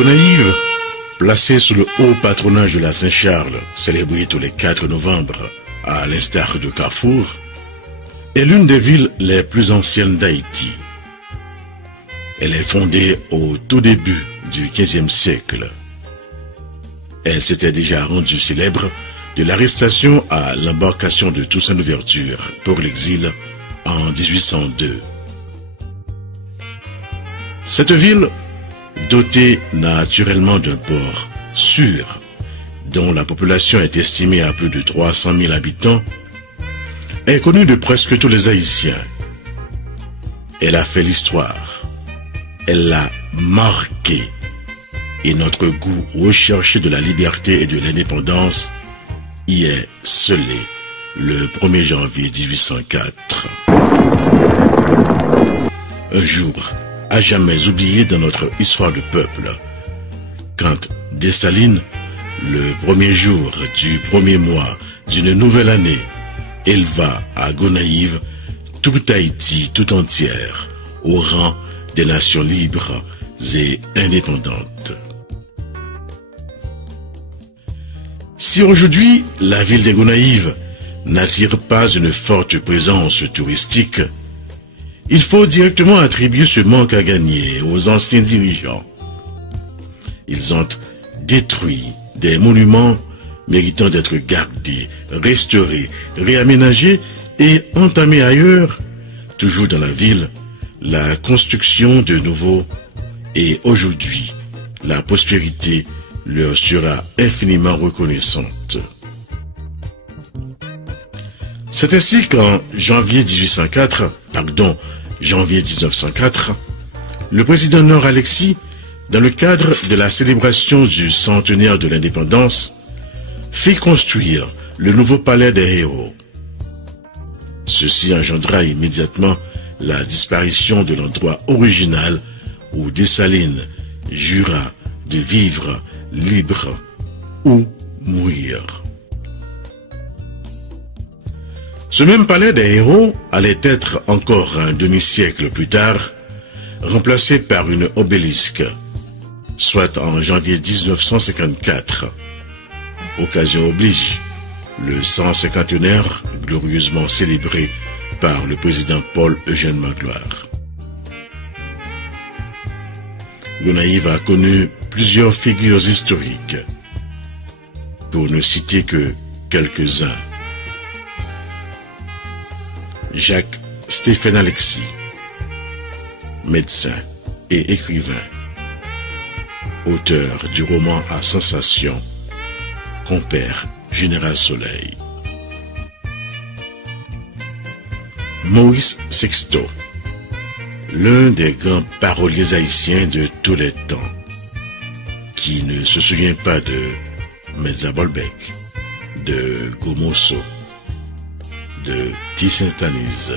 Gonaïves, placée sous le haut patronage de la Saint-Charles, célébrée tous les 4 novembre, à l'instar de Carrefour, est l'une des villes les plus anciennes d'Haïti. Elle est fondée au tout début du XVe siècle. Elle s'était déjà rendue célèbre de l'arrestation à l'embarcation de Toussaint Louverture pour l'exil en 1802. Cette ville, dotée naturellement d'un port sûr, dont la population est estimée à plus de 300 000 habitants, est connue de presque tous les Haïtiens. Elle a fait l'histoire, elle l'a marqué, et notre goût recherché de la liberté et de l'indépendance y est scellé le 1er janvier 1804. Un jour à jamais oublié dans notre histoire de peuple, quand Dessalines, le premier jour du premier mois d'une nouvelle année, éleva à Gonaïves tout Haïti tout entière au rang des nations libres et indépendantes. Si aujourd'hui la ville de Gonaïves n'attire pas une forte présence touristique, il faut directement attribuer ce manque à gagner aux anciens dirigeants. Ils ont détruit des monuments méritant d'être gardés, restaurés, réaménagés et entamés ailleurs, toujours dans la ville, la construction de nouveaux, et aujourd'hui, la prospérité leur sera infiniment reconnaissante. C'est ainsi qu'en janvier 1904, le président Nord Alexis, dans le cadre de la célébration du centenaire de l'indépendance, fit construire le nouveau palais des héros. Ceci engendra immédiatement la disparition de l'endroit original où Dessalines jura de vivre libre ou mourir. Ce même palais des héros allait être encore un demi-siècle plus tard remplacé par une obélisque, soit en janvier 1954. Occasion oblige, le 150e glorieusement célébré par le président Paul-Eugène Magloire. Gonaïves a connu plusieurs figures historiques, pour ne citer que quelques-uns. Jacques-Stéphane Alexis, médecin et écrivain, auteur du roman à sensation Compère Général Soleil. Maurice Sexto, l'un des grands paroliers haïtiens de tous les temps, qui ne se souvient pas de Metzabolbec, de Gomoso, de Tissintanise.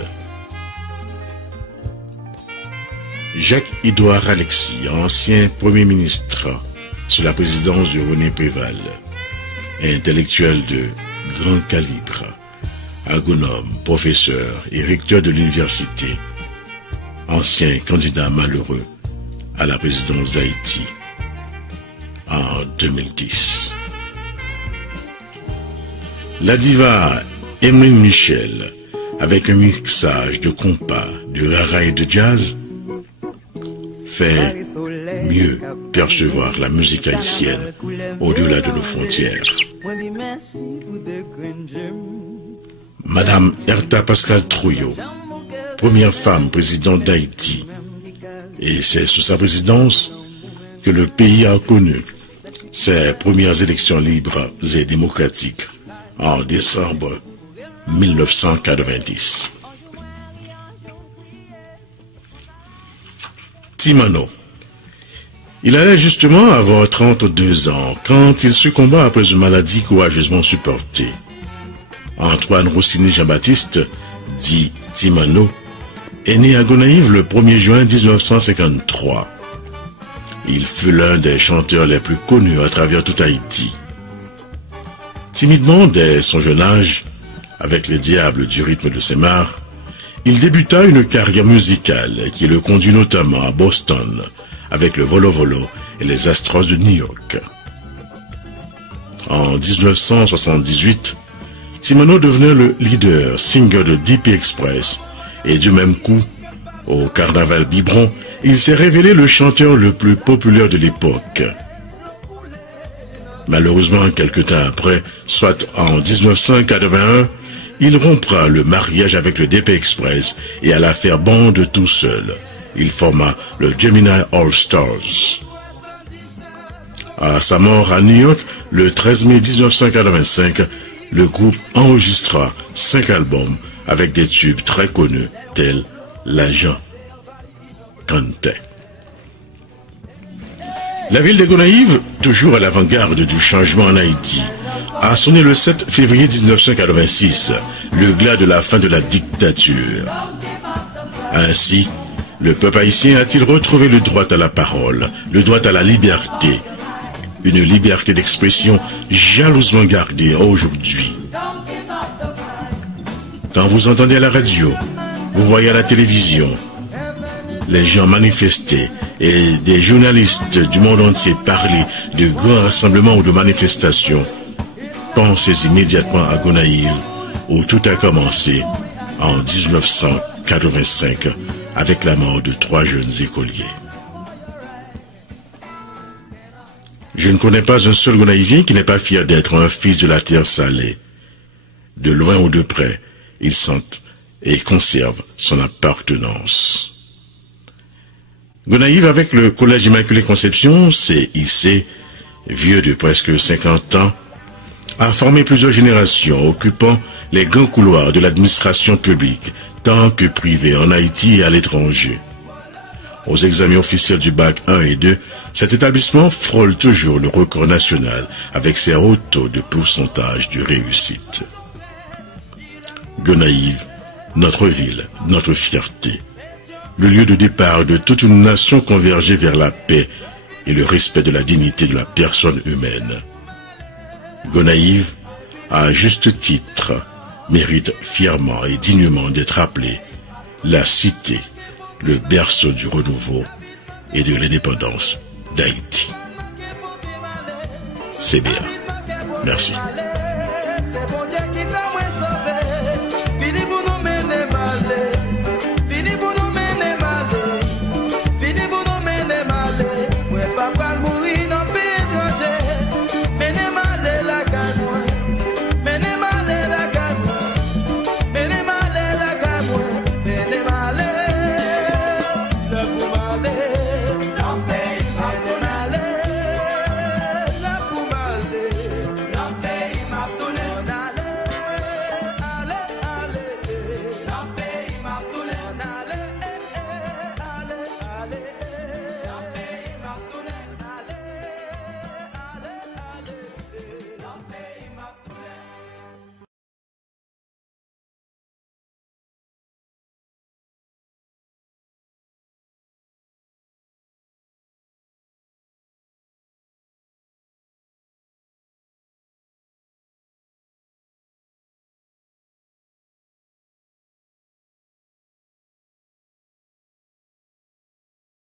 Jacques-Édouard Alexis, ancien Premier ministre sous la présidence de René Préval, intellectuel de grand calibre, agronome, professeur et recteur de l'université, ancien candidat malheureux à la présidence d'Haïti en 2010. La diva Emeline Michel, avec un mixage de compas, de rara et de jazz, fait mieux percevoir la musique haïtienne au-delà de nos frontières. Madame Herta Pascal Trouillot, première femme présidente d'Haïti, et c'est sous sa présidence que le pays a connu ses premières élections libres et démocratiques en décembre 1990. Timano. Il allait justement avoir 32 ans quand il succomba après une maladie courageusement supportée. Antoine Rossini Jean-Baptiste, dit Timano, est né à Gonaïves le 1er juin 1953. Il fut l'un des chanteurs les plus connus à travers tout Haïti. Timidement dès son jeune âge, avec les diables du rythme de ses mares, il débuta une carrière musicale qui le conduit notamment à Boston avec le Volo Volo et les Astros de New York. En 1978, Timono devenait le leader single de DP Express et du même coup, au carnaval Biberon, il s'est révélé le chanteur le plus populaire de l'époque. Malheureusement, quelque temps après, soit en 1981, il rompra le mariage avec le DP Express et alla faire bande tout seul. Il forma le Gemini All Stars. À sa mort à New York, le 13 mai 1985, le groupe enregistra 5 albums avec des tubes très connus tels L'Agent Canté. La ville de Gonaïves, toujours à l'avant-garde du changement en Haïti, a sonné le 7 février 1986, le glas de la fin de la dictature. Ainsi, le peuple haïtien a-t-il retrouvé le droit à la parole, le droit à la liberté, une liberté d'expression jalousement gardée aujourd'hui. Quand vous entendez à la radio, vous voyez à la télévision, les gens manifester et des journalistes du monde entier parler de grands rassemblements ou de manifestations, pensez immédiatement à Gonaïves, où tout a commencé en 1985 avec la mort de 3 jeunes écoliers. Je ne connais pas un seul Gonaïvien qui n'est pas fier d'être un fils de la terre salée. De loin ou de près, il sent et conserve son appartenance. Gonaïves, avec le Collège Immaculée Conception, CIC, vieux de presque 50 ans, a formé plusieurs générations occupant les grands couloirs de l'administration publique, tant que privée en Haïti et à l'étranger. Aux examens officiels du bac 1 et 2, cet établissement frôle toujours le record national avec ses hauts taux de pourcentage de réussite. Gonaïves, notre ville, notre fierté, le lieu de départ de toute une nation convergée vers la paix et le respect de la dignité de la personne humaine. Gonaïves, à juste titre, mérite fièrement et dignement d'être appelée la cité, le berceau du renouveau et de l'indépendance d'Haïti. CBA. Merci.